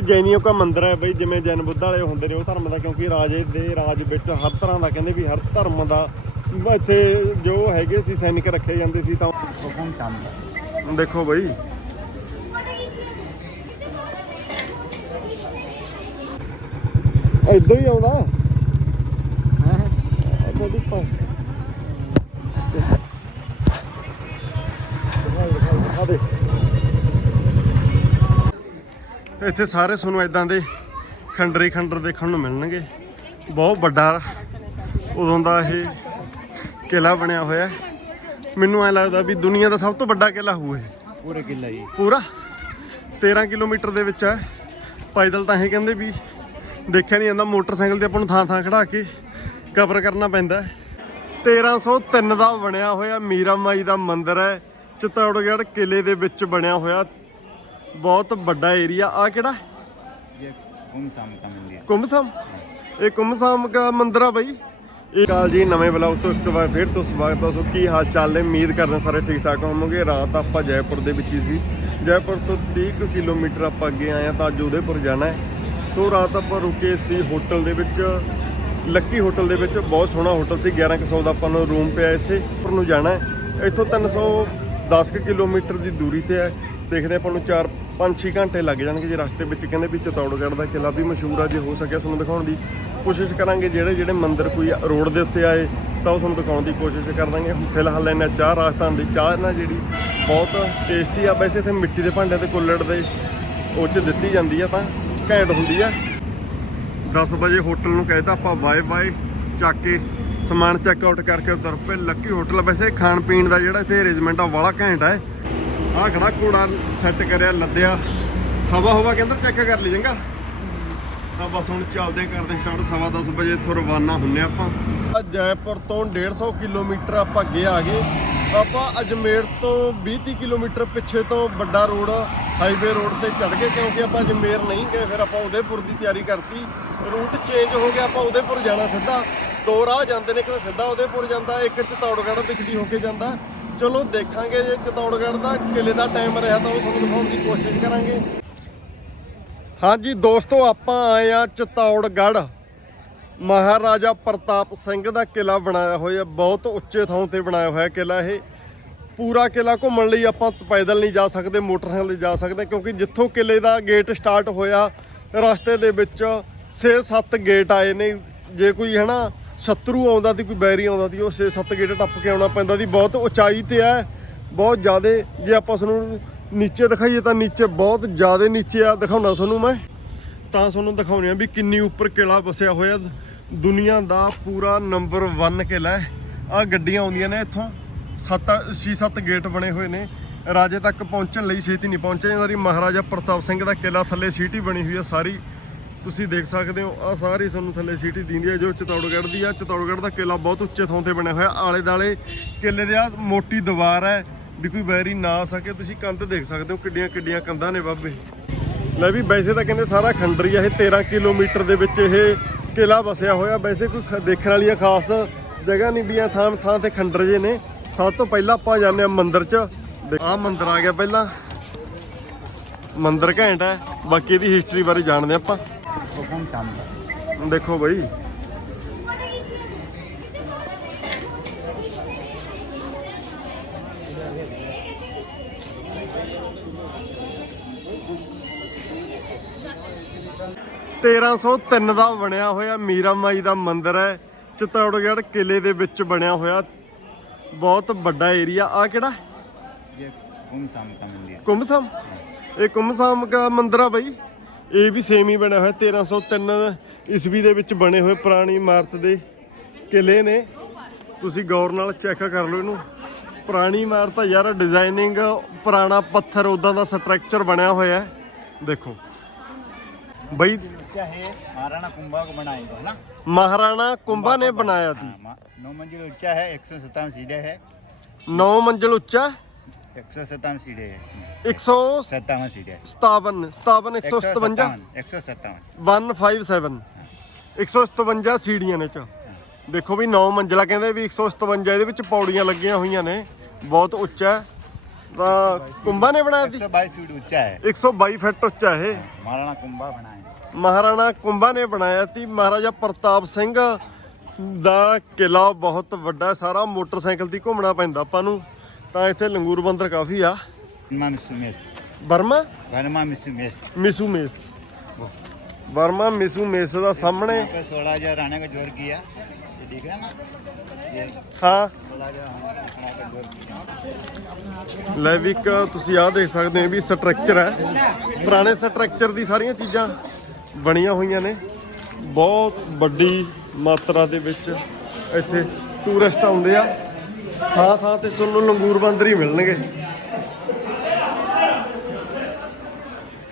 ਇਹ ਜੈਨੀਆਂ ਦਾ ਮੰਦਿਰ ਹੈ ਬਈ, ਜਿਵੇਂ ਜੈਨ ਬੁੱਧ ਵਾਲੇ ਹੁੰਦੇ ਨੇ ਉਹ ਧਰਮ ਦਾ, ਕਿਉਂਕਿ ਰਾਜੇ ਦੇ ਰਾਜ ਵਿੱਚ ਹਰ ਤਰ੍ਹਾਂ ਦਾ ਕਹਿੰਦੇ ਵੀ ਹਰ ਧਰਮ ਦਾ ਇੱਥੇ ਜੋ ਹੈਗੇ ਸੀ ਸੈਨਿਕ ਰੱਖੇ ਜਾਂਦੇ ਸੀ ਤਾਂ ਹੁਕਮ ਦੇਖੋ ਬਈ। ਇੱਧਰ ਹੀ ਆਉਂਦਾ। ਹੈ ਤੁਹਾਡੀ ਪਾ। ਆ ਦੇ। ਇੱਥੇ ਸਾਰੇ ਤੁਹਾਨੂੰ ਇਦਾਂ ਦੇ ਖੰਡਰੇ ਖੰਡਰ ਦੇਖਣ ਨੂੰ ਮਿਲਣਗੇ। ਬਹੁਤ ਵੱਡਾ ਉਦੋਂ ਦਾ ਇਹ ਕਿਲਾ ਬਣਿਆ ਹੋਇਆ। ਮੈਨੂੰ ਐ ਲੱਗਦਾ ਵੀ ਦੁਨੀਆ ਦਾ ਸਭ ਤੋਂ ਵੱਡਾ ਕਿਲਾ ਹੋਊ ਇਹ। ਪੂਰਾ ਕਿਲਾ ਜੀ। ਪੂਰਾ? 13 ਕਿਲੋਮੀਟਰ ਦੇ ਵਿੱਚ ਹੈ। ਪੈਦਲ ਤਾਂ ਇਹ ਕਹਿੰਦੇ ਵੀ ਦੇਖਿਆ ਨਹੀਂ ਜਾਂਦਾ ਮੋਟਰਸਾਈਕਲ ਤੇ ਆਪਾਂ ਨੂੰ ਥਾਂ ਥਾਂ ਖੜਾ ਕੇ ਕਵਰ ਕਰਨਾ ਪੈਂਦਾ 1303 ਦਾ ਬਣਿਆ ਹੋਇਆ ਮੀਰਾ ਮਾਈ ਦਾ ਮੰਦਿਰ ਹੈ। ਚਿਤੌੜਗੜ੍ਹ ਕਿਲੇ ਦੇ ਵਿੱਚ ਬਣਿਆ ਹੋਇਆ। ਬਹੁਤ ਵੱਡਾ ਏਰੀਆ ਆ ਕਿਹੜਾ ये हुकुम शाम का मंदिर ਕੁੰਭਸਾਮ ਇਹ ਕੁੰਭਸਾਮ ਦਾ ਮੰਦਿਰ ਆ ਬਾਈ ਇਹ ਕਾਲ ਜੀ ਨਵੇਂ ਬਲੌਗ ਤੋਂ ਇੱਕ ਵਾਰ ਫਿਰ ਤੋਂ ਸਵਾਗਤ ਹੈ ਸੋ ਕੀ ਹਾਲ ਚਾਲ ਨੇ ਉਮੀਦ ਕਰਦੇ ਹਾਂ ਸਾਰੇ ਠੀਕ ਠਾਕ ਹੋਵੋਗੇ ਰਾਤ ਆਪਾਂ ਜੈਪੁਰ ਦੇ ਵਿੱਚ ਹੀ ਸੀ ਜੈਪੁਰ ਤੋਂ 30 ਕੁ ਕਿਲੋਮੀਟਰ ਆਪਾਂ ਅੱਗੇ ਆਏ ਆ ਤਾਂ ਅੱਜ ਉਦੇਪੁਰ ਜਾਣਾ ਹੈ ਸੋ ਰਾਤ ਆਪਾਂ ਰੁਕੇ ਸੀ ਹੋਟਲ ਦੇ ਵਿੱਚ ਲੱਕੀ ਹੋਟਲ ਦੇ ਵਿੱਚ ਬਹੁਤ ਸੋਹਣਾ ਹੋਟਲ ਸੀ 1100 ਦਾ ਆਪਾਂ ਨੂੰ ਰੂਮ ਪਿਆ ਇੱਥੇ ਉੱਪਰ ਨੂੰ ਜਾਣਾ ਹੈ ਇੱਥੋਂ 310 ਕੁ ਕਿਲੋਮੀਟਰ ਦੀ ਦੂਰੀ ਤੇ ਹੈ ਦੇਖਦੇ ਆਪਾਂ ਨੂੰ 4 5-6 ਘੰਟੇ ਲੱਗ ਜਾਣਗੇ ਜੇ ਰਸਤੇ ਵਿੱਚ ਕਹਿੰਦੇ ਵੀ ਚਤੌੜਗੜ੍ਹ ਦਾ ਕਿਲਾ ਵੀ ਮਸ਼ਹੂਰ ਆ, ਜੇ ਹੋ ਸਕਿਆ ਤੁਹਾਨੂੰ ਦਿਖਾਉਣ ਦੀ ਕੋਸ਼ਿਸ਼ ਕਰਾਂਗੇ। ਜਿਹੜੇ ਜਿਹੜੇ ਮੰਦਿਰ ਕੋਈ ਰੋਡ ਦੇ ਉੱਤੇ ਆਏ, ਤਾਂ ਉਹ ਤੁਹਾਨੂੰ ਦਿਖਾਉਣ ਦੀ ਕੋਸ਼ਿਸ਼ ਕਰ ਦਾਂਗੇ ਫਿਲਹਾਲ ਲੈਣਾ ਚਾਹ ਰਾਜਸਥਾਨ ਦੀ ਚਾਹ ਨਾ ਜਿਹੜੀ ਬਹੁਤ ਟੇਸਟੀ ਆ, ਵੈਸੇ ਇੱਥੇ ਮਿੱਟੀ ਦੇ ਭਾਂਡਿਆਂ ਤੇ ਕੁੱਲੜ ਦੇ ਉਹ 'ਚ ਦਿੱਤੀ ਜਾਂਦੀ ਆ, ਤਾਂ ਘੈਂਟ ਹੁੰਦੀ ਆ। 10 ਵਜੇ ਹੋਟਲ ਨੂੰ ਕਹਿਤਾ ਆਪਾਂ ਬਾਏ ਬਾਏ ਚੱਕ ਕੇ ਸਮਾਨ ਚੈੱਕ ਆਊਟ ਕਰਕੇ ਉਧਰ ਪੇ ਲੱਕੀ ਹੋਟਲ ਵੈਸੇ ਖਾਣ ਪੀਣ ਦਾ ਜਿਹੜਾ ਇੱਥੇ ਅਰੇਂਜਮੈਂਟ ਆ ਵਾਲਾ ਘੈਂਟ ਹੈ ਆਹ ਖੜਾ ਕੋੜਾ ਸੈੱਟ ਕਰਿਆ, ਲੱਦਿਆ। ਹਵਾ ਹਵਾ ਕਹਿੰਦਾ ਚੈੱਕ ਕਰ ਲਈ ਚੰਗਾ। ਤਾਂ ਬਸ ਹੁਣ ਚੱਲਦੇ ਕਰਦੇ ਸਟਾਰਟ ਸਵਾ 10 ਵਜੇ ਇੱਥੋਂ ਰਵਾਨਾ ਹੁੰਨੇ ਆਪਾਂ। ਜੈਪੁਰ ਤੋਂ 150 ਕਿਲੋਮੀਟਰ ਆਪਾਂ ਅੱਗੇ ਆ ਗਏ। ਆਪਾਂ ਅਜਮੇਰ ਤੋਂ 20-30 ਕਿਲੋਮੀਟਰ ਪਿੱਛੇ ਤੋਂ ਵੱਡਾ ਰੋਡ ਹਾਈਵੇ ਰੋਡ ਤੇ ਚੜ ਗਏ ਕਿਉਂਕਿ ਆਪਾਂ ਅਜਮੇਰ ਨਹੀਂ ਗਏ, ਫਿਰ ਆਪਾਂ ਉਦੈਪੁਰ ਦੀ ਤਿਆਰੀ ਕਰਤੀ। ਰੂਟ ਚੇਂਜ ਹੋ ਗਿਆ, ਆਪਾਂ ਉਦੈਪੁਰ ਜਾਣਾ ਸਿੱਧਾ। ਦੋ ਰਾਹ ਜਾਂਦੇ ਨੇ ਕਿ ਸਿੱਧਾ ਉਦੈਪੁਰ ਜਾਂਦਾ, ਇੱਕ ਚਤੌੜਗੜ੍ਹ ਪਿਛਲੀ ਹੋ ਕੇ ਜਾਂਦਾ। ਚਲੋ ਦੇਖਾਂਗੇ ਜੇ ਚਤੌੜਗੜ੍ਹ ਦਾ ਕਿਲੇ ਦਾ ਟਾਈਮ ਰਿਹਾ ਤਾਂ ਉਹ ਤੁਹਾਨੂੰ ਦਿਖਾਉਣ ਦੀ ਕੋਸ਼ਿਸ਼ ਕਰਾਂਗੇ। ਹਾਂਜੀ ਦੋਸਤੋ, ਆਪਾਂ ਆਏ ਆ ਚਤੌੜਗੜ੍ਹ। ਮਹਾਰਾਜਾ ਪ੍ਰਤਾਪ ਸਿੰਘ ਦਾ ਕਿਲਾ ਬਣਾਇਆ ਹੋਇਆ, ਬਹੁਤ ਉੱਚੇ ਥਾਂ ਤੇ ਬਣਾਇਆ ਹੋਇਆ ਕਿਲਾ ਇਹ। ਪੂਰਾ ਕਿਲਾ ਘੁੰਮਣ ਲਈ ਆਪਾਂ ਪੈਦਲ ਨਹੀਂ ਜਾ ਸਕਦੇ, ਮੋਟਰਸਾਈਕਲ ਤੇ ਜਾ ਸਕਦੇ, ਕਿਉਂਕਿ ਜਿੱਥੋਂ ਕਿਲੇ ਦਾ ਗੇਟ ਸਟਾਰਟ ਹੋਇਆ, ਰਸਤੇ ਦੇ ਵਿੱਚ 6-7 ਗੇਟ ਆਏ ਨੇ। ਜੇ ਕੋਈ ਹਨਾ ਸ਼ਤਰੂ ਆਉਂਦਾ ਤੇ ਕੋਈ ਬੈਰੀ ਆਉਂਦਾ ਤੇ ਉਹ 6-7 ਗੇਟ ਟੱਪ ਕੇ ਆਉਣਾ ਪੈਂਦਾ ਸੀ। ਬਹੁਤ ਉਚਾਈ ਤੇ ਹੈ, ਬਹੁਤ ਜ਼ਿਆਦੇ, ਜੇ ਆਪਾਂ ਤੁਹਾਨੂੰ ਨੀਚੇ ਦਿਖਾਈਏ ਤਾਂ ਨੀਚੇ ਬਹੁਤ ਜ਼ਿਆਦੇ ਨੀਚੇ ਆ, ਦਿਖਾਉਣਾ ਤੁਹਾਨੂੰ ਮੈਂ। ਤਾਂ ਤੁਹਾਨੂੰ ਦਿਖਾਉਣੇ ਆ ਵੀ ਕਿੰਨੀ ਉੱਪਰ ਕਿਲਾ ਵਸਿਆ ਹੋਇਆ। ਦੁਨੀਆ ਦਾ ਪੂਰਾ ਨੰਬਰ 1 ਕਿਲਾ ਹੈ। ਆ ਗੱਡੀਆਂ ਆਉਂਦੀਆਂ ਨੇ ਇੱਥੋਂ। 7 6-7 ਗੇਟ ਬਣੇ ਹੋਏ ਨੇ। ਰਾਜੇ ਤੱਕ ਪਹੁੰਚਣ ਲਈ ਛੇਤੀ ਨਹੀਂ ਪਹੁੰਚਿਆ। ਜਾਂਦਾ ਮਹਾਰਾਜਾ ਪ੍ਰਤਾਪ ਸਿੰਘ ਦਾ ਕਿਲਾ ਥੱਲੇ ਸੀਟੀ ਬਣੀ ਹੋਈ ਹੈ ਸਾਰੀ। ਤੁਸੀਂ ਦੇਖ ਸਕਦੇ ਹੋ ਆ ਸਾਰੀ ਤੁਹਾਨੂੰ ਥੱਲੇ ਸਿਟੀ ਦਿੰਦੀ ਹੈ, ਜੋ ਚਤੌੜਗੜ੍ਹ ਦੀ ਆ। ਚਤੌੜਗੜ੍ਹ ਦਾ ਕਿਲਾ ਬਹੁਤ ਉੱਚੇ ਥਾਂ ਤੇ ਬਣਿਆ ਹੋਇਆ ਆਲੇ ਦਾਲੇ ਕਿਲੇ ਦੇ ਆ, ਮੋਟੀ ਦੀਵਾਰ ਹੈ, ਵੀ ਕੋਈ ਵੈਰੀ ਨਾ ਆ ਸਕੇ। ਤੁਸੀਂ ਕੰਧ ਦੇਖ ਸਕਦੇ ਹੋ ਕਿੱਡੀਆਂ ਕਿੱਡੀਆਂ ਕੰਧਾਂ ਨੇ ਬਾਬੇ। ਲੈ ਵੀ ਵੈਸੇ ਤਾਂ ਕਹਿੰਦੇ ਸਾਰਾ ਖੰਡਰੀ ਆ, ਇਹ 13 ਕਿਲੋਮੀਟਰ ਦੇ ਵਿੱਚ ਇਹ ਕਿਲਾ ਵਸਿਆ ਹੋਇਆ। ਵੈਸੇ ਕੋਈ ਖ- ਦੇਖਣ ਵਾਲੀਆਂ ਖਾਸ ਜਗ੍ਹਾ ਨਹੀਂ ਵੀ ਥਾਂ ਥਾਂ ਤੇ ਖੰਡਰ ਜੇ ਨੇ। ਸਭ ਤੋਂ ਪਹਿਲਾਂ ਆਪਾਂ ਜਾਂਦੇ ਆ ਮੰਦਿਰ 'ਚ। ਆ ਮੰਦਿਰ ਆ ਗਿਆ ਪਹਿਲਾਂ। ਮੰਦਿਰ ਘੈਂਟ ਹੈ, ਬਾਕੀ ਇਹਦੀ ਹਿਸਟਰੀ ਬਾਰੇ ਜਾਣਦੇ ਆਪਾਂ। हुकुम शाम का ਦੇਖੋ ਬਈ ਤੇਰਾਂ ਸੌ ਤਿੰਨ ਦਾ ਬਣਿਆ ਹੋਇਆ ਮੀਰਾ ਮਾਈ ਦਾ ਮੰਦਿਰ ਹੈ ਚਿੱਤੌੜਗੜ੍ਹ ਕਿਲੇ ਦੇ ਵਿੱਚ ਬਣਿਆ ਹੋਇਆ ਬਹੁਤ ਵੱਡਾ ਏਰੀਆ ਆ ਕਿਹੜਾ ये हुकुम शाम का मंदिर ਕੁੰਭਸਾਮ ਇਹ ਕੁੰਭਸਾਮ ਦਾ ਮੰਦਿਰ ਆ ਬਾਈ ਇਹ ਵੀ ਸੇਮ ਹੀ ਬਣਿਆ ਹੋਇਆ 1303 ਈਸਵੀ ਦੇ ਵਿੱਚ ਬਣੇ ਹੋਏ ਪੁਰਾਣੀ ਇਮਾਰਤ ਦੇ ਕਿਲੇ ਨੇ ਤੁਸੀਂ ਗੌਰ ਨਾਲ ਚੈੱਕ ਕਰ ਲਓ ਇਹਨੂੰ ਪੁਰਾਣੀ ਇਮਾਰਤ ਆ ਯਾਰ ਡਿਜ਼ਾਈਨਿੰਗ ਪੁਰਾਣਾ ਪੱਥਰ ਉਦਾਂ ਦਾ ਸਟਰਕਚਰ ਬਣਿਆ ਹੋਇਆ ਹੈ ਦੇਖੋ ਬਈ क्या है महाराणा कुंभा को बनाएगा है ना ਮਹਾਰਾਣਾ ਕੁੰਭਾ ਨੇ ਬਣਾਇਆ ਸੀ हाँ, मा- नौ मंजिल ऊंचा है एक सौ सत्तावन सीढ़े है 9 ਮੰਜ਼ਿਲ ਉੱਚਾ एक सौ सत्तावन सीढ़े है इसमें 157 सत्तावन सीढ़े 57 157 एक सौ सत्तावन 157 157 ਸੀੜੀਆਂ ਨੇ ਚ ਦੇਖੋ ਵੀ 9 ਮੰਜ਼ਲਾ ਕਹਿੰਦੇ ਵੀ 157 ਇਹਦੇ ਵਿੱਚ ਪੌੜੀਆਂ ਲੱਗੀਆਂ ਹੋਈਆਂ ਨੇ ਬਹੁਤ ਉੱਚਾ ਹੈ ਤਾਂ ਕੁੰਭਾ ਨੇ ਬਣਾਇਆ एक ਸੀ सौ बाईस फीट ऊंचा है 122 ਫੁੱਟ ਉੱਚਾ ਇਹ महाराणा कुंभा बनाए ਮਹਾਰਾਣਾ ਕੁੰਭਾ ਨੇ ਬਣਾਇਆ ਸੀ ਮਹਾਰਾਜਾ ਪ੍ਰਤਾਪ ਸਿੰਘ ਦਾ ਕਿਲਾ ਬਹੁਤ ਵੱਡਾ ਸਾਰਾ ਮੋਟਰਸਾਈਕਲ ਤੇ ਹੀ ਘੁੰਮਣਾ ਪੈਂਦਾ ਆਪਾਂ ਨੂੰ ਤਾਂ ਇੱਥੇ ਲੰਗੂਰ ਬੰਦਰ ਕਾਫੀ ਆ। ਬਰਮਾ ਮਿਸੂ ਮੇਸ ਬਰਮਾ ਬਰਮਾ ਮਿਸੂ ਮੇਸ ਮਿਸੂ ਮੇਸ ਬਰਮਾ ਮਿਸੂ ਮੇਸ ਦਾ ਸਾਹਮਣੇ 16 ਹਜ਼ਾਰ ਆਣੇ ਦਾ ਜੋਰ ਕੀਆ ਇਹ ਦੇਖ ਰਹੇ ਨਾ ਹਾਂ। ਲੈ ਵੀ ਇੱਕ ਤੁਸੀਂ ਆਹ ਦੇਖ ਸਕਦੇ ਹੋ ਵੀ ਸਟਰਕਚਰ ਹੈ। ਪੁਰਾਣੇ ਸਟਰਕਚਰ ਦੀ ਸਾਰੀਆਂ ਚੀਜ਼ਾਂ ਬਣੀਆਂ ਹੋਈਆਂ ਨੇ। ਬਹੁਤ ਵੱਡੀ ਮਾਤਰਾ ਦੇ ਵਿੱਚ ਇੱਥੇ ਟੂਰਿਸਟ ਆਉਂਦੇ ਆ। ਥਾਂ ਥਾਂ ਤੇ ਤੁਹਾਨੂੰ ਲੰਗੂਰ ਬਾਂਦਰ ਹੀ ਮਿਲਣਗੇ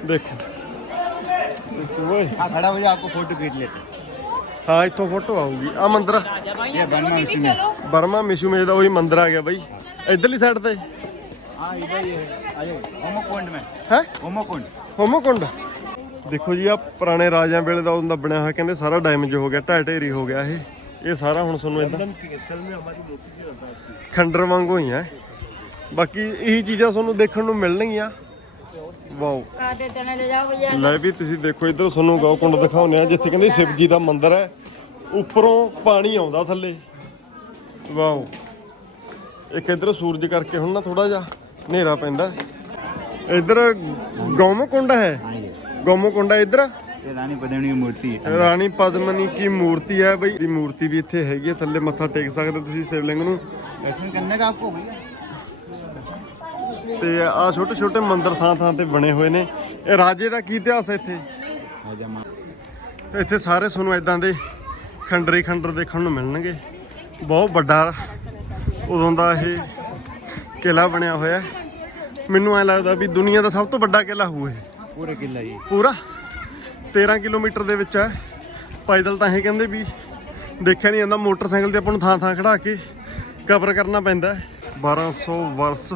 ਦੇਖੋ ਦੇਖੋ ਓਏ हाँ खड़ा हो जाए आपको फोटो खींच लेते ਹਾਂ ਇੱਥੋਂ ਫੋਟੋ ਆਊਗੀ ਆ ਮੰਦਿਰ ये वर्मा मिसुमेश ਬਰਮਾ ਮਿਸ਼ੂਮੇਜ ਦਾ ਉਹੀ ਮੰਦਿਰ ਆ ਗਿਆ ਬਾਈ ਇਧਰਲੀ ਸਾਈਡ ਤੇ हाँ इधर ये है आइए होमोकुंड में ਹੈ होमोकुंड ਹੋਮੋਕੁੰਡ ਦੇਖੋ ਜੀ ਆ ਪੁਰਾਣੇ ਰਾਜਿਆਂ ਵੇਲੇ ਦਾ ਉਹਦਾ ਬਣਿਆ ਹੋਇਆ ਕਹਿੰਦੇ ਸਾਰਾ ਡੈਮੇਜ ਹੋ ਗਿਆ ਢਹਿ ਢੇਰੀ ਹੋ ਗਿਆ ਇਹ ਇਹ ਸਾਰਾ ਹੁਣ ਤੁਹਾਨੂੰ ਇਦਾਂ ਖੰਡਰ ਵਾਂਗੂ ਹੀ ਹੈ। ਬਾਕੀ ਇਹੀ ਚੀਜ਼ਾਂ ਤੁਹਾਨੂੰ ਦੇਖਣ ਨੂੰ ਮਿਲਣਗੀਆਂ। ਵਾਓ। ਆਦੇ ਚਣੇ ਲੈ ਜਾਓ ਲੈ ਵੀ ਤੁਸੀਂ ਦੇਖੋ ਇੱਧਰ ਤੁਹਾਨੂੰ ਗਾਉਕੁੰਡ ਦਿਖਾਉਂਦੇ ਆ ਜਿੱਥੇ ਕਹਿੰਦੇ ਸ਼ਿਵ ਜੀ ਦਾ ਮੰਦਿਰ ਹੈ। ਉੱਪਰੋਂ ਪਾਣੀ ਆਉਂਦਾ ਥੱਲੇ। ਵਾਓ। ਇੱਕ ਇੱਧਰ ਸੂਰਜ ਕਰਕੇ ਹੁਣ ਨਾ ਥੋੜਾ ਜਿਹਾ ਹਨੇਰਾ ਪੈਂਦਾ। ਇਧਰ ਗੌਮਕੁੰਡ ਹੈ। ਗੌਮਕੁੰਡ ਹੈ ਇੱਧਰ? ਰਾਣੀ ਪਦਮਨੀ ਦੀ ਮੂਰਤੀ ਹੈ। ਰਾਣੀ ਪਦਮਨੀ ਕੀ ਮੂਰਤੀ ਹੈ ਬਈ? ਦੀ ਮੂਰਤੀ ਵੀ ਇੱਥੇ ਹੈਗੀ ਹੈ ਥੱਲੇ ਮੱਥਾ ਟੇਕ ਸਕਦੇ ਤੁਸੀਂ ਸ਼ਿਵਲਿੰਗ ਨੂੰ। ਦਰਸ਼ਨ ਕਰਨੇ ਦਾ ਆਪਕੋ ਭਈਆ ਤੇ ਆ। ਛੋਟੇ ਛੋਟੇ ਮੰਦਿਰ ਥਾਂ ਥਾਂ ਤੇ ਬਣੇ ਹੋਏ ਨੇ। ਇਹ ਰਾਜੇ ਦਾ ਕੀ ਇਤਿਹਾਸ ਹੈ ਇੱਥੇ? ਇੱਥੇ ਸਾਰੇ ਤੁਹਾਨੂੰ ਇਦਾਂ ਦੇ ਖੰਡਰੀ ਖੰਡਰ ਦੇਖਣ ਨੂੰ ਮਿਲਣਗੇ। ਬਹੁਤ ਵੱਡਾ ਉਦੋਂ ਦਾ ਇਹ ਕਿਲਾ ਬਣਿਆ ਹੋਇਆ। ਮੈਨੂੰ ਐ ਲੱਗਦਾ ਵੀ ਦੁਨੀਆ ਦਾ ਸਭ ਤੋਂ ਵੱਡਾ ਕਿਲਾ ਹੋਊ ਇਹ। ਪੂਰਾ ਕਿਲਾ ਜੀ ਪੂਰਾ? 13 ਕਿਲੋਮੀਟਰ ਦੇ ਵਿੱਚ ਹੈ। ਪੈਦਲ ਤਾਂ ਇਹ ਕਹਿੰਦੇ ਵੀ ਦੇਖਿਆ ਨਹੀਂ ਜਾਂਦਾ, ਮੋਟਰਸਾਈਕਲ ਤੇ ਆਪਾਂ ਨੂੰ ਥਾਂ ਥਾਂ ਖੜਾ ਕੇ ਕਵਰ ਕਰਨਾ ਪੈਂਦਾ ਹੈ। 1200 ਵਰਸ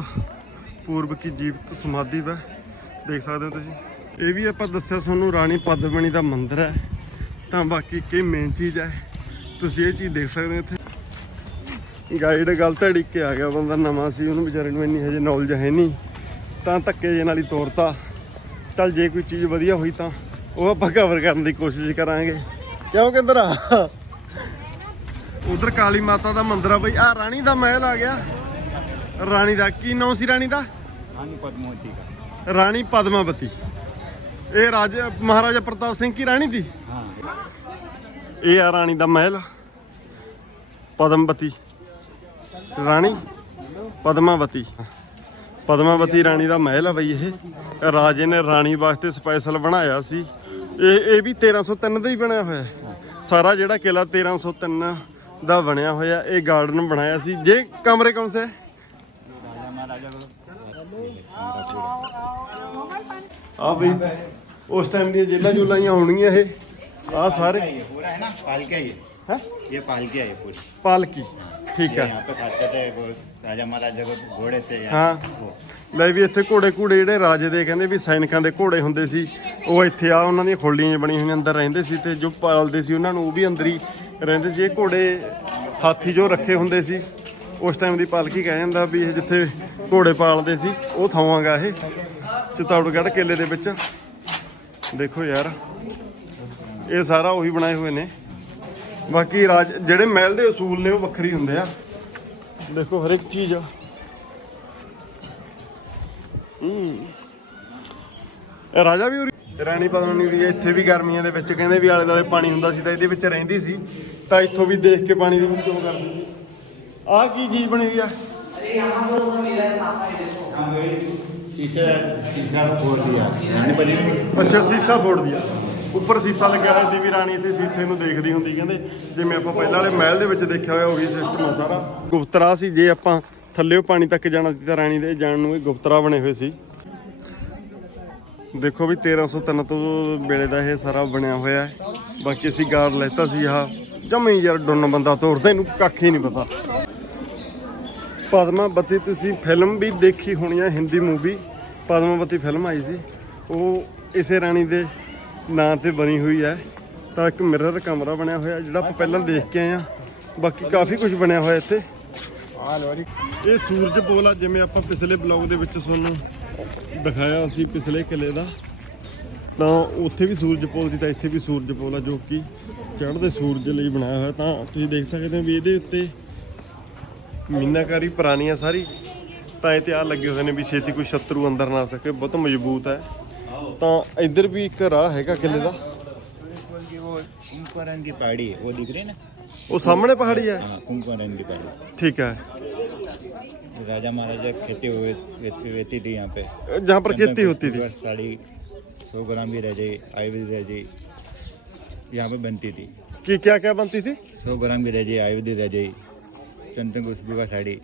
ਪੂਰਬ ਕੀ ਜੀਵਤ ਸਮਾਧੀ ਵਾ। ਦੇਖ ਸਕਦੇ ਹੋ ਤੁਸੀਂ। ਇਹ ਵੀ ਆਪਾਂ ਦੱਸਿਆ ਤੁਹਾਨੂੰ ਰਾਣੀ ਪਦਮਣੀ ਦਾ ਮੰਦਿਰ ਹੈ। ਤਾਂ ਬਾਕੀ ਕੀ ਮੇਨ ਚੀਜ਼ ਹੈ, ਤੁਸੀਂ ਇਹ ਚੀਜ਼ ਦੇਖ ਸਕਦੇ ਹੋ ਇੱਥੇ। ਗਾਈਡ ਗਲਤ ਅੜਿੱਕ ਕੇ ਆ ਗਿਆ, ਬੰਦਾ ਨਵਾਂ ਸੀ, ਉਹਨੂੰ ਵਿਚਾਰੇ ਨੂੰ ਇੰਨੀ ਹਜੇ ਨੌਲੇਜ ਹੈ ਨਹੀਂ। ਤਾਂ ਧੱਕੇ ਜੇ ਨਾਲ ਹੀ ਤੋਰਤਾ। ਚੱਲ ਜੇ ਕੋਈ ਚੀਜ਼ ਵਧੀਆ ਹੋਈ ਤਾਂ ਉਹ ਆਪਾਂ ਕਵਰ ਕਰਨ ਦੀ ਕੋਸ਼ਿਸ਼ ਕਰਾਂਗੇ। ਕਿਉਂ ਕਿੰਦਰ ਆ? ਉਧਰ ਕਾਲੀ ਮਾਤਾ ਦਾ ਮੰਦਿਰ ਆ ਬਈ। ਆ ਰਾਣੀ ਦਾ ਮਹਿਲ ਆ ਗਿਆ। ਰਾਣੀ ਦਾ ਕੀ ਨਾਮ ਸੀ ਰਾਣੀ ਦਾ? ਰਾਣੀ ਪਦਮਾਵਤੀ ਦਾ। ਰਾਣੀ ਪਦਮਾਵਤੀ। ਇਹ ਰਾਜ ਮਹਾਰਾਜਾ ਪ੍ਰਤਾਪ ਸਿੰਘ ਕੀ ਰਾਣੀ ਦੀ? ਹਾਂ। ਇਹ ਆ ਰਾਣੀ ਦਾ ਮਹਿਲ। ਪਦਮਵਤੀ। ਰਾਣੀ ਪਦਮਾਵਤੀ। ਪਦਮਾਵਤੀ ਰਾਣੀ ਦਾ ਮਹਿਲ ਆ ਬਈ ਇਹ। ਰਾਜੇ ਨੇ ਰਾਣੀ ਵਾਸਤੇ ਸਪੈਸ਼ਲ ਬਣਾਇਆ ਸੀ। ਇਹ ਇਹ ਵੀ 1303 ਦਾ ਹੀ ਬਣਿਆ ਹੋਇਆ ਸਾਰਾ ਜਿਹੜਾ ਕਿਲਾ 1303 ਦਾ ਬਣਿਆ ਹੋਇਆ, ਇਹ ਗਾਰਡਨ ਬਣਾਇਆ ਸੀ। ਜੇ ਕਮਰੇ ਕੌਣ ਸੇ? ਆ ਬਈ, ਉਸ ਟਾਈਮ ਦੀਆਂ ਜੇਲਾਂ ਜੁਲਾਂ ਹੋਣਗੀਆਂ ਇਹ। ਆ ਸਾਰੇ। ਹੋ ਹੈ ਨਾ, ਪਾਲਕਾ ਹੀ। ये पालकिया है पूरी ਪਾਲਕੀ ਠੀਕ ये ਹੈ यहाँ पे खाते थे वो राजा महाराजा को घोड़े थे यहाँ हाँ। वो ਲੈ ਵੀ ਇੱਥੇ ਘੋੜੇ ਘੂੜੇ ਜਿਹੜੇ ਰਾਜੇ ਦੇ ਕਹਿੰਦੇ ਵੀ ਸੈਨਿਕਾਂ ਦੇ ਘੋੜੇ ਹੁੰਦੇ ਸੀ ਉਹ ਇੱਥੇ ਆ ਉਹਨਾਂ ਦੀਆਂ ਖੋਲੀਆਂ ਜਿਹੀਆਂ ਬਣੀਆਂ ਹੋਈਆਂ ਅੰਦਰ ਰਹਿੰਦੇ ਸੀ ਤੇ ਜੋ ਪਾਲਦੇ ਸੀ ਉਹਨਾਂ ਨੂੰ ਉਹ ਵੀ ਅੰਦਰ ਹੀ ਰਹਿੰਦੇ ਸੀ ਇਹ ਘੋੜੇ ਹਾਥੀ ਜੋ ਰੱਖੇ ਹੁੰਦੇ ਸੀ ਉਸ ਟਾਈਮ ਦੀ ਪਾਲਕੀ ਕਹਿ ਜਾਂਦਾ ਵੀ ਇਹ ਜਿੱਥੇ ਘੋੜੇ ਪਾਲਦੇ ਸੀ ਉਹ ਥਾਵਾਂਗਾ ਇਹ ਚਿਤੌੜਗੜ੍ਹ ਕਿਲੇ ਦੇ ਵਿੱਚ ਦੇਖੋ ਯਾਰ ਇਹ ਸਾਰਾ ਉਹੀ ਬਣਾਏ ਹੋਏ ਨੇ ਬਾਕੀ ਰਾਜ ਜਿਹੜੇ ਮਹਿਲ ਦੇ ਅਸੂਲ ਨੇ ਉਹ ਵੱਖਰੇ ਹੁੰਦੇ ਆ। ਦੇਖੋ ਹਰ ਇੱਕ ਚੀਜ਼ ਆ। ਹੂੰ। ਇਹ ਰਾਜਾ ਵੀ ਉਰੀ ਰਾਣੀ ਪਦਮਨੀ ਵੀ ਇੱਥੇ ਵੀ ਗਰਮੀਆਂ ਦੇ ਵਿੱਚ ਕਹਿੰਦੇ ਵੀ ਆਲੇ ਦਾਲੇ ਪਾਣੀ ਹੁੰਦਾ ਸੀ ਤਾਂ ਇਹਦੇ ਵਿੱਚ ਰਹਿੰਦੀ ਸੀ। ਤਾਂ ਇੱਥੋਂ ਵੀ ਦੇਖ ਕੇ ਪਾਣੀ ਦੀ ਵਰਤੋਂ ਕਰਦੀ ਸੀ। ਆਹ ਕੀ ਚੀਜ਼ ਬਣੀ ਹੋਈ ਆ? ਅਰੇ ਯਹਾਂ ਪਰ ਉਹ ਮੇਰਾ ਪਾਪਾ ਹੈ ਦੇਖੋ ਸ਼ੀਸ਼ਾ ਸ਼ੀਸ਼ਾ ਫੋੜ ਦਿਆ ਰਾਣੀ ਪਦਮਨੀ ਅੱਛਾ ਸ਼ੀਸ਼ਾ ਫੋੜ ਦਿਆ। ਉੱਪਰ ਸੀਸਾ ਲੱਗਿਆ ਹੋਇਆ ਸੀ ਵੀ ਰਾਣੀ ਇੱਥੇ ਸੀਸੇ ਨੂੰ ਦੇਖਦੀ ਹੁੰਦੀ, ਕਹਿੰਦੇ ਜਿਵੇਂ ਆਪਾਂ ਪਹਿਲਾਂ ਵਾਲੇ ਮਹਿਲ ਦੇ ਵਿੱਚ ਦੇਖਿਆ ਹੋਇਆ, ਉਹੀ ਸਿਸਟਮ ਆ ਸਾਰਾ। ਗੁਪਤਰਾ ਸੀ, ਜੇ ਆਪਾਂ ਥੱਲੇੋਂ ਪਾਣੀ ਤੱਕ ਜਾਣਾ ਸੀ ਤਾਂ ਰਾਣੀ ਦੇ ਜਾਣ ਨੂੰ ਇਹ ਗੁਪਤਰਾ ਬਣੇ ਹੋਏ ਸੀ। ਦੇਖੋ ਵੀ 1303 ਤੋਂ ਵੇਲੇ ਦਾ ਇਹ ਸਾਰਾ ਬਣਿਆ ਹੋਇਆ ਹੈ। ਬਾਕੀ ਅਸੀਂ ਗਾਰ ਲੈਤਾ ਸੀ ਆਹ। ਜਮੇ ਯਾਰ ਡੁੰਨ ਬੰਦਾ ਤੋੜਦਾ ਇਹਨੂੰ ਕੱਖ ਹੀ ਨਹੀਂ ਪਤਾ। ਪਦਮਾਵਤੀ, ਤੁਸੀਂ ਫਿਲਮ ਵੀ ਦੇਖੀ ਹੋਣੀ ਆ, ਹਿੰਦੀ ਮੂਵੀ ਪਦਮਾਵਤੀ ਫਿਲਮ ਆਈ ਸੀ। ਉਹ ਇਸੇ ਰਾਣੀ ਦੇ ਨਾਂ ਤੇ ਬਣੀ ਹੋਈ ਹੈ। ਤਾਂ ਇੱਕ ਮਿਰਰ ਕਮਰਾ ਬਣਿਆ ਹੋਇਆ ਜਿਹੜਾ ਆਪਾਂ ਪਹਿਲਾਂ ਦੇਖ ਕੇ ਆਏ ਆ ਬਾਕੀ ਕਾਫੀ ਕੁਝ ਬਣਿਆ ਹੋਇਆ ਇੱਥੇ। ਇਹ ਸੂਰਜ ਪੋਲ ਆ ਜਿਵੇਂ ਆਪਾਂ ਪਿਛਲੇ ਬਲੌਗ ਦੇ ਵਿੱਚ ਤੁਹਾਨੂੰ ਦਿਖਾਇਆ ਸੀ ਪਿਛਲੇ ਕਿਲੇ ਦਾ। ਤਾਂ ਉੱਥੇ ਵੀ ਸੂਰਜ ਪੋਲ ਸੀ ਤਾਂ ਇੱਥੇ ਵੀ ਸੂਰਜ ਪੋਲ ਆ ਜੋ ਕਿ ਚੜ੍ਹਦੇ ਸੂਰਜ ਲਈ ਬਣਾਇਆ ਹੋਇਆ। ਤਾਂ ਤੁਸੀਂ ਦੇਖ ਸਕਦੇ ਹੋ ਵੀ ਇਹਦੇ ਉੱਤੇ ਮੀਨਾਕਾਰੀ ਪੁਰਾਣੀ ਆ ਸਾਰੀ। ਤਾਂ ਇਹ ਤੇ ਆ ਲੱਗੇ ਹੋਏ ਨੇ ਵੀ ਛੇਤੀ ਕੋਈ ਸ਼ਤਰੂ ਅੰਦਰ ਨਾ ਆ ਸਕੇ ਬਹੁਤ ਮਜ਼ਬੂਤ ਹੈ। ਤਾਂ ਇੱਧਰ ਵੀ ਇੱਕ ਰਾਹ ਹੈਗਾ ਕਿਲੇ ਦਾ की वो कुंभकर्ण की पहाड़ी है वो दिख रही है ना ਉਹ ਸਾਹਮਣੇ ਪਹਾੜੀ ਹੈ हाँ कुंभकर्ण की पहाड़ी ठीक है राजा महाराजा खेती हुए रहती थी यहाँ पे जहाँ पर खेती होती थी बस साड़ी सौ ग्राम भी रह जाए आयुर्वेद रह जाए यहाँ पे बनती थी कि क्या क्या बनती थी सौ ग्राम भी रह जाए आयुर्वेद रह जाए चंदन खुशबू का साड़ी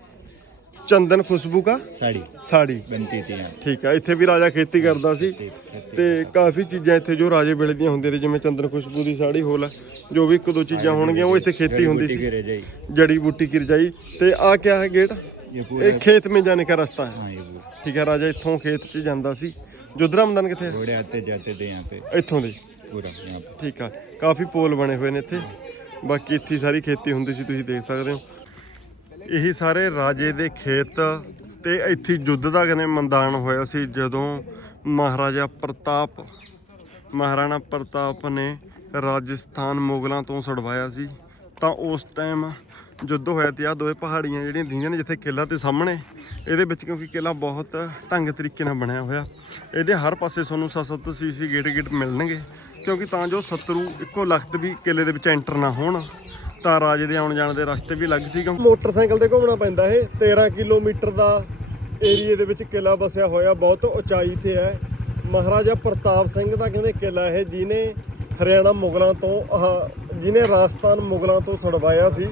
ਚੰਦਨ ਖੁਸ਼ਬੂ ਕਾ साड़ी ਸਾੜੀ बनती थी यहाँ ਠੀਕ ਹੈ ਇੱਥੇ ਵੀ ਰਾਜਾ ਖੇਤੀ ਕਰਦਾ ਸੀ पे खेती- ਤੇ ਕਾਫੀ ਚੀਜ਼ਾਂ ਇੱਥੇ ਜੋ ਰਾਜੇ ਵੇਲੇ ਦੀਆਂ ਹੁੰਦੀਆਂ ਸੀ ਜਿਵੇਂ ਚੰਦਨ ਖੁਸ਼ਬੂ ਦੀ ਸਾੜੀ ਹੋਲ ਹੈ ਜੋ ਵੀ ਇੱਕ ਦੋ ਚੀਜ਼ਾਂ ਹੋਣਗੀਆਂ ਉਹ ਇੱਥੇ ਖੇਤੀ जड़ी ਹੁੰਦੀ बूटी ਸੀ की रह जाए ਜੜੀ ਬੂਟੀ ਕੀ ਰਜਾਈ ਤੇ ਆ ਕਿਆ ਹੈ ਗੇਟ ये पूरा ਇਹ ਖੇਤ ਮੇ ਜਾਣੇ ਦਾ ਰਸਤਾ ਹੈ हाँ ये पूरा ਠੀਕ ਹੈ ਰਾਜਾ ਇੱਥੋਂ ਖੇਤ 'ਚ ਜਾਂਦਾ ਸੀ ਜੁੱਧਰਾ ਮਦਨ ਕਿੱਥੇ ਹੈ घोड़े आते जाते थे यहाँ पे ਇੱਥੋਂ ਦੇ पूरा यहाँ पे ਠੀਕ ਆ ਕਾਫੀ ਪੋਲ ਬਣੇ ਹੋਏ ਨੇ ਇੱਥੇ ਬਾਕੀ ਇੱਥੇ ਹੀ ਸਾਰੀ ਖੇਤੀ ਹੁੰਦੀ ਸੀ ਤੁਸੀਂ ਦੇਖ ਸਕਦੇ ਹੋ ਇਹੀ ਸਾਰੇ ਰਾਜੇ ਦੇ ਖੇਤ ਤੇ ਇੱਥੇ ਯੁੱਧ ਦਾ ਕਹਿੰਦੇ ਮੈਦਾਨ ਹੋਇਆ ਸੀ ਜਦੋਂ ਮਹਾਰਾਜਾ ਪ੍ਰਤਾਪ, ਮਹਾਰਾਣਾ ਪ੍ਰਤਾਪ ਨੇ ਰਾਜਸਥਾਨ ਮੁਗਲਾਂ ਤੋਂ ਛੁਡਵਾਇਆ ਸੀ। ਤਾਂ ਉਸ ਟਾਈਮ ਯੁੱਧ ਹੋਇਆ ਤੇ ਆ ਦੋਵੇਂ ਪਹਾੜੀਆਂ ਜਿਹੜੀਆਂ ਦੀਆਂ ਨੇ ਜਿੱਥੇ ਕਿਲਾ ਤੇ ਸਾਹਮਣੇ, ਇਹਦੇ ਵਿੱਚ ਕਿਉਂਕਿ ਕਿਲਾ ਬਹੁਤ ਢੰਗ ਤਰੀਕੇ ਨਾਲ ਬਣਿਆ ਹੋਇਆ, ਇਹਦੇ ਹਰ ਪਾਸੇ ਤੁਹਾਨੂੰ 7-7 ਸੀਸੀ ਗੇਟ ਗੇਟ ਮਿਲਣਗੇ। ਕਿਉਂਕਿ ਤਾਂ ਜੋ ਸ਼ਤਰੂ ਇੱਕੋ ਲਖਤ ਵੀ ਕਿਲੇ ਦੇ ਵਿੱਚ ਐਂਟਰ ਨਾ ਹੋਣ। ਤਾਂ ਰਾਜੇ ਦੇ ਆਉਣ ਜਾਣ ਦੇ ਰਸਤੇ ਵੀ ਲੱਗ ਸੀ ਕਿਉਂਕਿ ਮੋਟਰਸਾਈਕਲ ਤੇ ਘੁੰਮਣਾ ਪੈਂਦਾ ਇਹ। 13 ਕਿਲੋਮੀਟਰ ਦਾ ਏਰੀਏ ਦੇ ਵਿੱਚ ਕਿਲਾ ਵਸਿਆ ਹੋਇਆ, ਬਹੁਤ ਉਚਾਈ ਤੇ ਹੈ। ਮਹਾਰਾਜਾ ਪ੍ਰਤਾਪ ਸਿੰਘ ਦਾ ਕਹਿੰਦੇ ਕਿਲਾ ਇਹ, ਜਿਹਨੇ ਹਰਿਆਣਾ ਮੁਗਲਾਂ ਤੋਂ, ਆਹ, ਜਿਹਨੇ ਰਾਜਸਥਾਨ ਮੁਗਲਾਂ ਤੋਂ ਛੁਡਵਾਇਆ ਸੀ।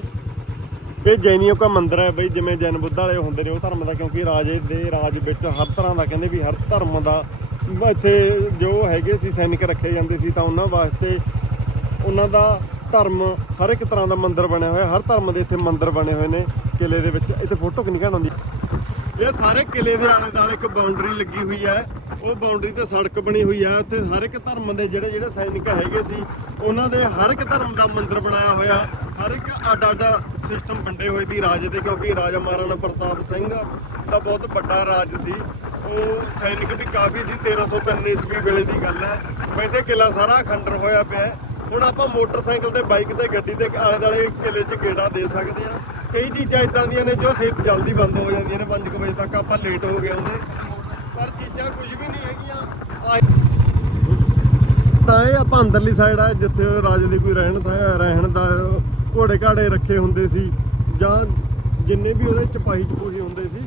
ਇਹ ਜੈਨੀਓ ਦਾ ਮੰਦਿਰ ਹੈ ਬਈ, ਜਿਵੇਂ ਜੈਨ ਬੁੱਧ ਵਾਲੇ ਹੁੰਦੇ ਨੇ ਉਹ ਧਰਮ ਦਾ, ਕਿਉਂਕਿ ਰਾਜੇ ਦੇ ਰਾਜ ਵਿੱਚ ਹਰ ਤਰ੍ਹਾਂ ਦਾ ਕਹਿੰਦੇ ਵੀ ਹਰ ਧਰਮ ਦਾ, ਇੱਥੇ ਜੋ ਹੈਗੇ ਸੀ ਸੈਨਿਕ ਰੱਖੇ ਜਾਂਦੇ ਸੀ ਤਾਂ ਉਹਨਾਂ ਵਾਸਤੇ ਉਹਨਾਂ ਦਾ ਧਰਮ ਹਰ ਇੱਕ ਤਰ੍ਹਾਂ ਦਾ ਮੰਦਿਰ ਬਣਿਆ ਹੋਇਆ, ਹਰ ਧਰਮ ਦੇ ਇੱਥੇ ਮੰਦਿਰ ਬਣੇ ਹੋਏ ਨੇ ਕਿਲੇ ਦੇ ਵਿੱਚ। ਇੱਥੇ ਫੋਟੋ ਕਿੰਨੀ ਘਣ ਆਉਂਦੀ ਇਹ ਸਾਰੇ ਕਿਲੇ ਦੇ ਆਲੇ ਦੁਆਲੇ ਇੱਕ ਬਾਉਂਡਰੀ ਲੱਗੀ ਹੋਈ ਹੈ। ਉਹ ਬਾਉਂਡਰੀ ਤੇ ਸੜਕ ਬਣੀ ਹੋਈ ਹੈ। ਉੱਥੇ ਹਰ ਇੱਕ ਧਰਮ ਦੇ ਜਿਹੜੇ ਜਿਹੜੇ ਸੈਨਿਕ ਹੈਗੇ ਸੀ, ਉਹਨਾਂ ਦੇ ਹਰ ਇੱਕ ਧਰਮ ਦਾ ਮੰਦਿਰ ਬਣਾਇਆ ਹੋਇਆ। ਹਰ ਇੱਕ ਅੱਡ ਅੱਡ ਸਿਸਟਮ ਵੰਡੇ ਹੋਏ ਸੀ ਰਾਜ ਦੇ, ਕਿਉਂਕਿ ਰਾਜਾ ਮਹਾਰਾਣਾ ਪ੍ਰਤਾਪ ਸਿੰਘ ਦਾ ਬਹੁਤ ਵੱਡਾ ਰਾਜ ਸੀ। ਉਹ ਸੈਨਿਕ ਵੀ ਕਾਫੀ ਸੀ 1303 ਈਸਵੀ ਵੇਲੇ ਦੀ ਗੱਲ ਹੈ। ਵੈਸੇ ਕਿਲਾ ਸਾਰਾ ਖੰਡਰ ਹੋਇਆ ਪਿਆ ਹੁਣ ਆਪਾਂ ਮੋਟਰਸਾਈਕਲ ਤੇ, ਬਾਈਕ ਤੇ, ਗੱਡੀ ਤੇ ਆਲੇ ਦੁਆਲੇ ਕਿਲੇ 'ਚ ਗੇੜਾ ਦੇ ਸਕਦੇ ਆ ਕਈ ਚੀਜ਼ਾਂ ਇਦਾਂ ਦੀਆਂ ਨੇ ਜੋ ਛੇਤੀ ਜਲਦੀ ਬੰਦ ਹੋ ਜਾਂਦੀਆਂ ਨੇ 5 ਵਜੇ ਤੱਕ ਆਪਾਂ ਲੇਟ ਹੋ ਗਏ ਹੁੰਦੇ। ਪਰ ਚੀਜ਼ਾਂ ਕੁਝ ਵੀ ਨਹੀਂ ਹੈਗੀਆਂ। ਤਾਂ ਇਹ ਆਪਾਂ ਅੰਦਰਲੀ ਸਾਈਡ ਆ, ਜਿੱਥੇ ਰਾਜੇ ਦੇ ਕੋਈ ਰਹਿਣ ਸਹਿ- ਰਹਿਣ ਦਾ ਘੋੜੇ ਘਾੜੇ ਰੱਖੇ ਹੁੰਦੇ ਸੀ, ਜਾਂ ਜਿੰਨੇ ਵੀ ਉਹਦੇ ਚਪਾਹੀ ਚਪੂਹੀ ਹੁੰਦੇ ਸੀ,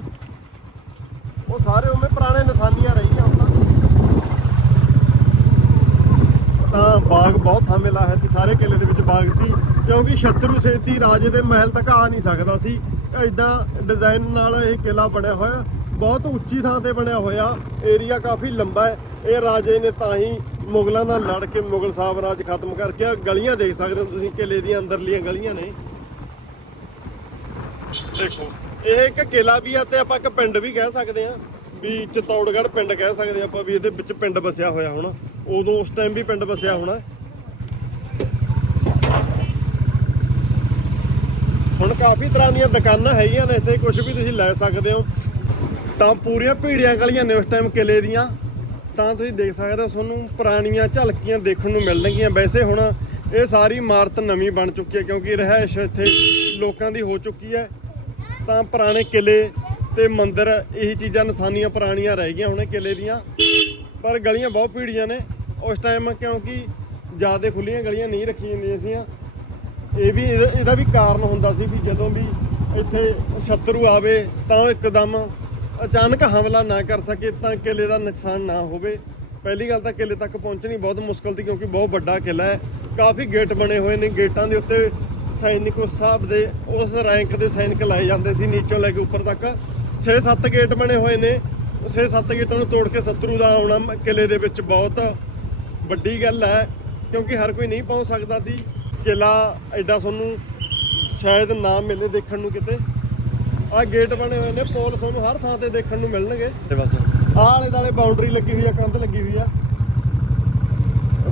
ਉਹ ਸਾਰੇ ਉਵੇਂ ਪੁਰਾਣੇ ਨਿਸ਼ਾਨੀਆਂ ਰਹੀਆਂ ਹੁਣ ਤਾਂ ਬਾਗ ਬਹੁਤ ਥਾਂ ਮਿਲਾ ਹੈ ਤੇ ਸਾਰੇ ਕਿਲੇ ਦੇ ਵਿੱਚ ਬਾਗ ਸੀ, ਕਿਉਂਕਿ ਸ਼ਤਰੂ ਛੇਤੀ ਰਾਜੇ ਦੇ ਮਹਿਲ ਤੱਕ ਆ ਨਹੀਂ ਸਕਦਾ ਸੀ। ਇਦਾਂ ਡਿਜ਼ਾਈਨ ਨਾਲ ਇਹ ਕਿਲਾ ਬਣਿਆ ਹੋਇਆ, ਬਹੁਤ ਉੱਚੀ ਥਾਂ ਤੇ ਬਣਿਆ ਹੋਇਆ ਏਰੀਆ ਕਾਫੀ ਲੰਬਾ ਹੈ। ਇਹ ਰਾਜੇ ਨੇ ਤਾਂ ਹੀ ਮੁਗਲਾਂ ਨਾਲ ਲੜ ਕੇ ਮੁਗਲ ਸਾਮਰਾਜ ਖਤਮ ਕਰਕੇ ਆਹ ਗਲੀਆਂ ਦੇਖ ਸਕਦੇ ਹੋ ਤੁਸੀਂ ਕਿਲੇ ਦੀਆਂ ਅੰਦਰਲੀਆਂ ਗਲੀਆਂ ਨੇ। ਦੇਖੋ, ਇਹ ਇੱਕ ਕਿਲਾ ਵੀ ਆ ਤੇ ਆਪਾਂ ਇੱਕ ਪਿੰਡ ਵੀ ਕਹਿ ਸਕਦੇ ਆ ਵੀ ਚਤੌੜਗੜ੍ਹ ਪਿੰਡ ਕਹਿ ਸਕਦੇ ਆ ਆਪਾਂ ਵੀ ਇਹਦੇ ਵਿੱਚ ਪਿੰਡ ਵਸਿਆ ਹੋਇਆ ਹੁਣ। ਉਦੋਂ ਉਸ ਟਾਈਮ ਵੀ ਪਿੰਡ ਵਸਿਆ ਹੋਣਾ। ਹੁਣ ਕਾਫੀ ਤਰ੍ਹਾਂ ਦੀਆਂ ਦੁਕਾਨਾਂ ਹੈਗੀਆਂ ਨੇ, ਇੱਥੇ ਕੁਝ ਵੀ ਤੁਸੀਂ ਲੈ ਸਕਦੇ ਹੋ। ਤਾਂ ਪੂਰੀਆਂ ਭੀੜੀਆਂ ਗਲੀਆਂ ਨੇ ਉਸ ਟਾਈਮ ਕਿਲੇ ਦੀਆਂ। ਤਾਂ ਤੁਸੀਂ ਦੇਖ ਸਕਦੇ ਹੋ, ਤੁਹਾਨੂੰ ਪੁਰਾਣੀਆਂ ਝਲਕੀਆਂ ਦੇਖਣ ਨੂੰ ਮਿਲਣਗੀਆਂ। ਵੈਸੇ ਹੁਣ ਇਹ ਸਾਰੀ ਇਮਾਰਤ ਨਵੀਂ ਬਣ ਚੁੱਕੀ ਹੈ, ਕਿਉਂਕਿ ਰਹਿائش ਇੱਥੇ ਲੋਕਾਂ ਦੀ ਹੋ ਚੁੱਕੀ ਹੈ। ਤਾਂ ਪੁਰਾਣੇ ਕਿਲੇ ਤੇ ਮੰਦਿਰ, ਇਹੀ ਚੀਜ਼ਾਂ ਨਿਸ਼ਾਨੀਆਂ ਪੁਰਾਣੀਆਂ ਰਹਿ ਗਈਆਂ ਹੁਣ ਕਿਲੇ ਦੀਆਂ। ਪਰ ਗਲੀਆਂ ਬਹੁਤ ਭੀੜੀਆਂ ਨੇ। ਉਸ ਟਾਈਮ ਕਿਉਂਕਿ ਜ਼ਿਆਦਾ ਖੁੱਲੀਆਂ ਗਲੀਆਂ ਨਹੀਂ ਰੱਖੀਆਂ ਜਾਂਦੀਆਂ ਸੀਆਂ ਇਹ ਵੀ ਇਹਦਾ ਇਹਦਾ ਵੀ ਕਾਰਨ ਹੁੰਦਾ ਸੀ ਵੀ ਜਦੋਂ ਵੀ ਇੱਥੇ ਸ਼ਤਰੂ ਆਵੇ ਤਾਂ ਉਹ ਇੱਕਦਮ ਅਚਾਨਕ ਹਮਲਾ ਨਾ ਕਰ ਸਕੇ ਤਾਂ ਕਿਲੇ ਦਾ ਨੁਕਸਾਨ ਨਾ ਹੋਵੇ। ਪਹਿਲੀ ਗੱਲ ਤਾਂ ਕਿਲੇ ਤੱਕ ਪਹੁੰਚਣੀ ਬਹੁਤ ਮੁਸ਼ਕਲ ਸੀ ਕਿਉਂਕਿ ਬਹੁਤ ਵੱਡਾ ਕਿਲਾ ਹੈ। ਕਾਫੀ ਗੇਟ ਬਣੇ ਹੋਏ ਨੇ। ਗੇਟਾਂ ਦੇ ਉੱਤੇ ਸੈਨਿਕ ਉਸ ਹਿਸਾਬ ਦੇ ਉਸ ਰੈਂਕ ਦੇ ਸੈਨਿਕ ਲਾਏ ਜਾਂਦੇ ਸੀ। ਨੀਚੋਂ ਲੈ ਕੇ ਉੱਪਰ ਤੱਕ। 6-7 ਗੇਟ ਬਣੇ ਹੋਏ ਨੇ। 6-7 ਗੇਟਾਂ ਨੂੰ ਤੋੜ ਕੇ ਸ਼ਤਰੂ ਦਾ ਆਉਣਾ ਕਿਲੇ ਦੇ ਵਿੱਚ ਬਹੁਤ ਵੱਡੀ ਗੱਲ ਹੈ ਕਿਉਂਕਿ ਹਰ ਕੋਈ ਨਹੀਂ ਪਹੁੰਚ ਸਕਦਾ ਸੀ। ਕਿਲਾ ਐਡਾ ਤੁਹਾਨੂੰ ਸ਼ਾਇਦ ਨਾ ਮਿਲੇ ਦੇਖਣ ਨੂੰ ਕਿਤੇ। ਆਹ ਗੇਟ ਬਣੇ ਹੋਏ ਨੇ ਪੋਲ ਤੁਹਾਨੂੰ ਹਰ ਥਾਂ ਤੇ ਦੇਖਣ ਨੂੰ ਮਿਲਣਗੇ। ਤੇ ਬਸ। ਆਲੇ ਦਾਲੇ ਬਾਉਂਡਰੀ ਲੱਗੀ ਹੋਈ ਆ ਕੰਧ ਲੱਗੀ ਹੋਈ ਆ।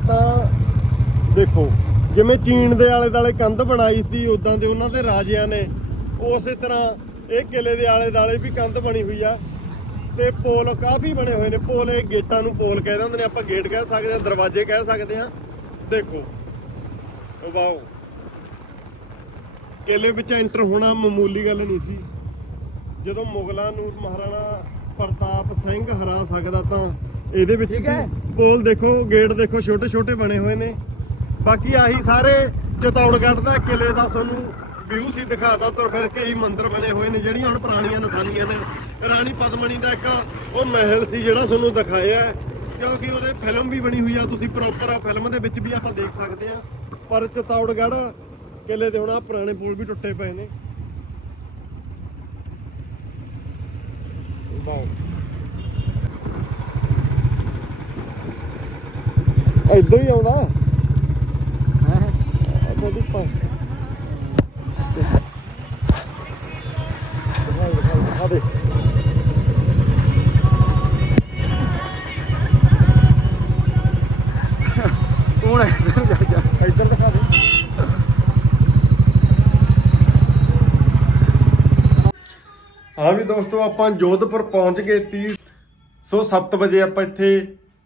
ਤਾਂ ਦੇਖੋ ਜਿਵੇਂ ਚੀਨ ਦੇ ਆਲੇ ਦਾਲੇ ਕੰਧ ਬਣਾਈ ਸੀ ਉਦਾਂ ਦੇ ਉਹਨਾਂ ਦੇ ਰਾਜਿਆਂ ਨੇ ਉਸੇ ਤਰ੍ਹਾਂ ਇਹ ਕਿਲੇ ਦੇ ਆਲੇ ਦਾਲੇ ਵੀ ਕੰਧ ਬਣੀ ਹੋਈ ਆ। ਤੇ ਪੋਲ ਕਾਫੀ ਬਣੇ ਹੋਏ ਨੇ। ਪੋਲ ਇਹ ਗੇਟਾਂ ਨੂੰ ਪੋਲ ਕਹਿੰਦੇ ਹੁੰਦੇ ਨੇ ਆਪਾਂ ਗੇਟ ਕਹਿ ਸਕਦੇ ਆ ਦਰਵਾਜ਼ੇ ਕਹਿ ਸਕਦੇ ਆ ਦੇਖੋ ਵਾਓ। ਕਿਲੇ ਵਿੱਚ ਐਂਟਰ ਹੋਣਾ ਮਾਮੂਲੀ ਗੱਲ ਨਹੀਂ ਸੀ। ਜਦੋਂ ਮੁਗਲਾਂ ਨੂੰ ਮਹਾਰਾਣਾ ਪ੍ਰਤਾਪ ਸਿੰਘ ਹਰਾ ਸਕਦਾ ਤਾਂ ਇਹਦੇ ਵਿੱਚ ਪੋਲ ਦੇਖੋ ਗੇਟ ਦੇਖੋ ਛੋਟੇ ਛੋਟੇ ਬਣੇ ਹੋਏ ਨੇ। ਬਾਕੀ ਆਹੀ ਸਾਰੇ ਚਤੌੜਗੜ੍ਹ ਦਾ ਕਿਲੇ ਦਾ ਤੁਹਾਨੂੰ ਵਿਊ ਸੀ ਦਿਖਾਤਾ ਤੁਰ ਫਿਰ ਕੇ ਹੀ ਮੰਦਿਰ ਬਣੇ ਹੋਏ ਨੇ ਜਿਹੜੀਆਂ ਹੁਣ ਪੁਰਾਣੀਆਂ ਨਿਸ਼ਾਨੀਆਂ ਨੇ। ਰਾਣੀ ਪਦਮਣੀ ਦਾ ਇੱਕ ਉਹ ਮਹਿਲ ਸੀ ਜਿਹੜਾ ਤੁਹਾਨੂੰ ਦਿਖਾਇਆ ਕਿਉਂਕਿ ਉਹਦੇ ਫਿਲਮ ਵੀ ਬਣੀ ਹੋਈ ਆ, ਤੁਸੀਂ ਪ੍ਰੋਪਰ ਆ ਫਿਲਮ ਦੇ ਵਿੱਚ ਵੀ ਆਪਾਂ ਦੇਖ ਸਕਦੇ ਆ। ਪਰ ਚਤੌੜਗੜ੍ਹ ਕਿਲੇ ਦੇ ਹੁਣ ਆ ਪੁਰਾਣੇ ਪੁਲ ਵੀ ਟੁੱਟੇ ਪਏ ਨੇ। ਵਾਓ। ਇੱਧਰ ਹੀ ਆਉਂਦਾ ਅੱਛਾ ਦੀ ਪਾ ਦਿਖਾ ਦੇ। ਕੌਣ ਹੈ? ਇੱਧਰ ਜਾ ਜਾ ਇੱਧਰ ਦਿਖਾ ਦੇ ਹਾਂ ਵੀ ਦੋਸਤੋ, ਆਪਾਂ ਜੋਧਪੁਰ ਪਹੁੰਚ ਗਏ 30 ਸੋ 7 ਵਜੇ ਆਪਾਂ ਇੱਥੇ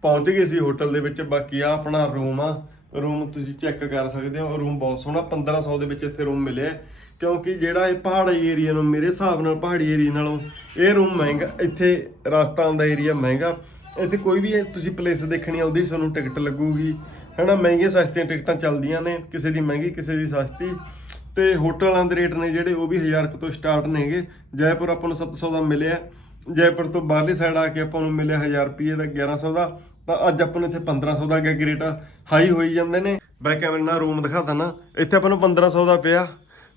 ਪਹੁੰਚ ਗਏ ਸੀ ਹੋਟਲ ਦੇ ਵਿੱਚ। ਬਾਕੀ ਆ ਆਪਣਾ ਰੂਮ ਆ। ਰੂਮ ਤੁਸੀਂ ਚੈੱਕ ਕਰ ਸਕਦੇ ਹੋ। ਰੂਮ ਬਹੁਤ ਸੋਹਣਾ 1500 ਦੇ ਵਿੱਚ ਇੱਥੇ ਰੂਮ ਮਿਲਿਆ ਕਿਉਂਕਿ ਜਿਹੜਾ ਇਹ ਪਹਾੜੀ ਏਰੀਆ ਨੂੰ ਮੇਰੇ ਹਿਸਾਬ ਨਾਲ, ਪਹਾੜੀ ਏਰੀਆ ਨਾਲੋਂ ਇਹ ਰੂਮ ਮਹਿੰਗਾ, ਇੱਥੇ ਰਾਜਸਥਾਨ ਦਾ ਏਰੀਆ ਮਹਿੰਗਾ। ਇੱਥੇ ਕੋਈ ਵੀ ਤੁਸੀਂ ਪਲੇਸ ਦੇਖਣੀ ਆ, ਉਹਦੀ ਤੁਹਾਨੂੰ ਟਿਕਟ ਲੱਗੂਗੀ। ਹੈਨਾ ਮਹਿੰਗੀਆਂ ਸਸਤੀਆਂ ਟਿਕਟਾਂ ਚੱਲਦੀਆਂ ਨੇ, ਕਿਸੇ ਦੀ ਮਹਿੰਗੀ, ਕਿਸੇ ਦੀ ਸਸਤੀ। ਤੇ ਹੋਟਲਾਂ ਦੇ ਰੇਟ ਨੇ ਜਿਹੜੇ, ਉਹ ਵੀ 1000 ਕੁ ਤੋਂ ਸਟਾਰਟ ਨੇਗੇ ਜੈਪੁਰ ਆਪਾਂ ਨੂੰ 700 ਦਾ ਮਿਲਿਆ। ਜੈਪੁਰ ਤੋਂ ਬਾਹਰਲੀ ਸਾਈਡ ਆ ਕੇ ਆਪਾਂ ਨੂੰ ਮਿਲਿਆ 1000 ਰੁਪਏ ਦਾ 1100 ਦਾ। ਤਾਂ ਅੱਜ ਆਪਾਂ ਨੂੰ ਇੱਥੇ 1500 ਦਾ ਗਿਆ ਰੇਟ ਹਾਈ ਹੋਈ ਜਾਂਦੇ ਨੇ। ਬੈਕ ਕੈਮਰੇ ਨਾਲ ਰੂਮ ਦਿਖਾ ਤਾ ਇੱਥੇ ਆਪਾਂ ਨੂੰ 1500 ਦਾ ਪਿਆ।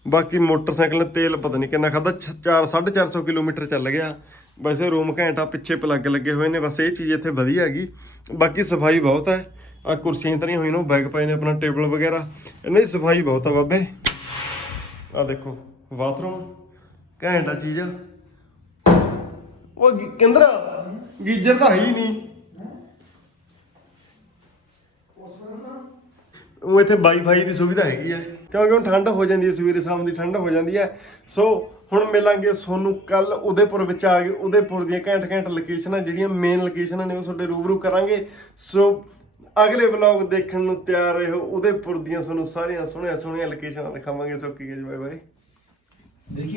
ਬਾਕੀ ਮੋਟਰਸਾਈਕਲ ਤੇਲ ਪਤਾ ਨਹੀਂ ਕਿੰਨਾ ਖਾਦਾ 4 450 ਕਿਲੋਮੀਟਰ ਚੱਲ ਗਿਆ। ਵੈਸੇ ਰੂਮ ਘੈਂਟਾ ਪਿੱਛੇ ਪਲੱਗ ਲੱਗੇ ਹੋਏ ਨੇ। ਬਸ ਇਹ ਚੀਜ਼ ਇੱਥੇ ਵਧੀਆ ਹੈਗੀ। ਬਾਕੀ ਸਫ਼ਾਈ ਬਹੁਤ ਹੈ। ਆ ਕੁਰਸੀਆਂ ਤਰੀਆਂ ਹੋਈਆਂ ਨੇ ਉਹ ਬੈਗ ਪਏ ਨੇ ਆਪਣਾ ਟੇਬਲ ਵਗੈਰਾ। ਇਹਨਾਂ ਦੀ ਸਫ਼ਾਈ ਬਹੁਤ ਆ ਬਾਬੇ। ਆ ਦੇਖੋ, ਬਾਥਰੂਮ, ਘੈਂਟਾ ਚੀਜ਼। ਆ ਉਹ ਗੀ- ਕਿੰਦਰਾ, ਗੀਜਰ ਤਾਂ ਹੈ ਹੀ ਨਹੀਂ। ਉਹ ਇੱਥੇ ਵਾਈਫਾਈ ਦੀ ਸੁਵਿਧਾ ਹੈਗੀ ਹੈ ਕਿਉਂਕਿ ਹੁਣ ਠੰਡ ਹੋ ਜਾਂਦੀ ਹੈ, ਸਵੇਰੇ ਸ਼ਾਮ ਦੀ ਠੰਡ ਹੋ ਜਾਂਦੀ ਹੈ। ਸੋ, ਹੁਣ ਮਿਲਾਂਗੇ ਤੁਹਾਨੂੰ ਕੱਲ ਉਦੇਪੁਰ ਵਿੱਚ ਆ ਕੇ, ਉਦੇਪੁਰ ਦੀਆਂ ਘੈਂਟ ਘੈਂਟ ਲੋਕੇਸ਼ਨਾਂ ਜਿਹੜੀਆਂ ਮੇਨ ਲੋਕੇਸ਼ਨਾਂ ਨੇ, ਉਹ ਤੁਹਾਡੇ ਰੂਬਰੂ ਕਰਾਂਗੇ। ਸੋ ਅਗਲੇ ਵਲੌਗ ਦੇਖਣ ਨੂੰ ਤਿਆਰ ਰਹੋ। ਉਦੇਪੁਰ ਦੀਆਂ ਤੁਹਾਨੂੰ ਸਾਰੀਆਂ ਸੋਹਣੀਆਂ ਸੋਹਣੀਆਂ ਲੋਕੇਸ਼ਨਾਂ ਦਿਖਾਵਾਂਗੇ ਸੋ ਕੀ ਬਾਏ ਬਾਏ ਦੇਖੀ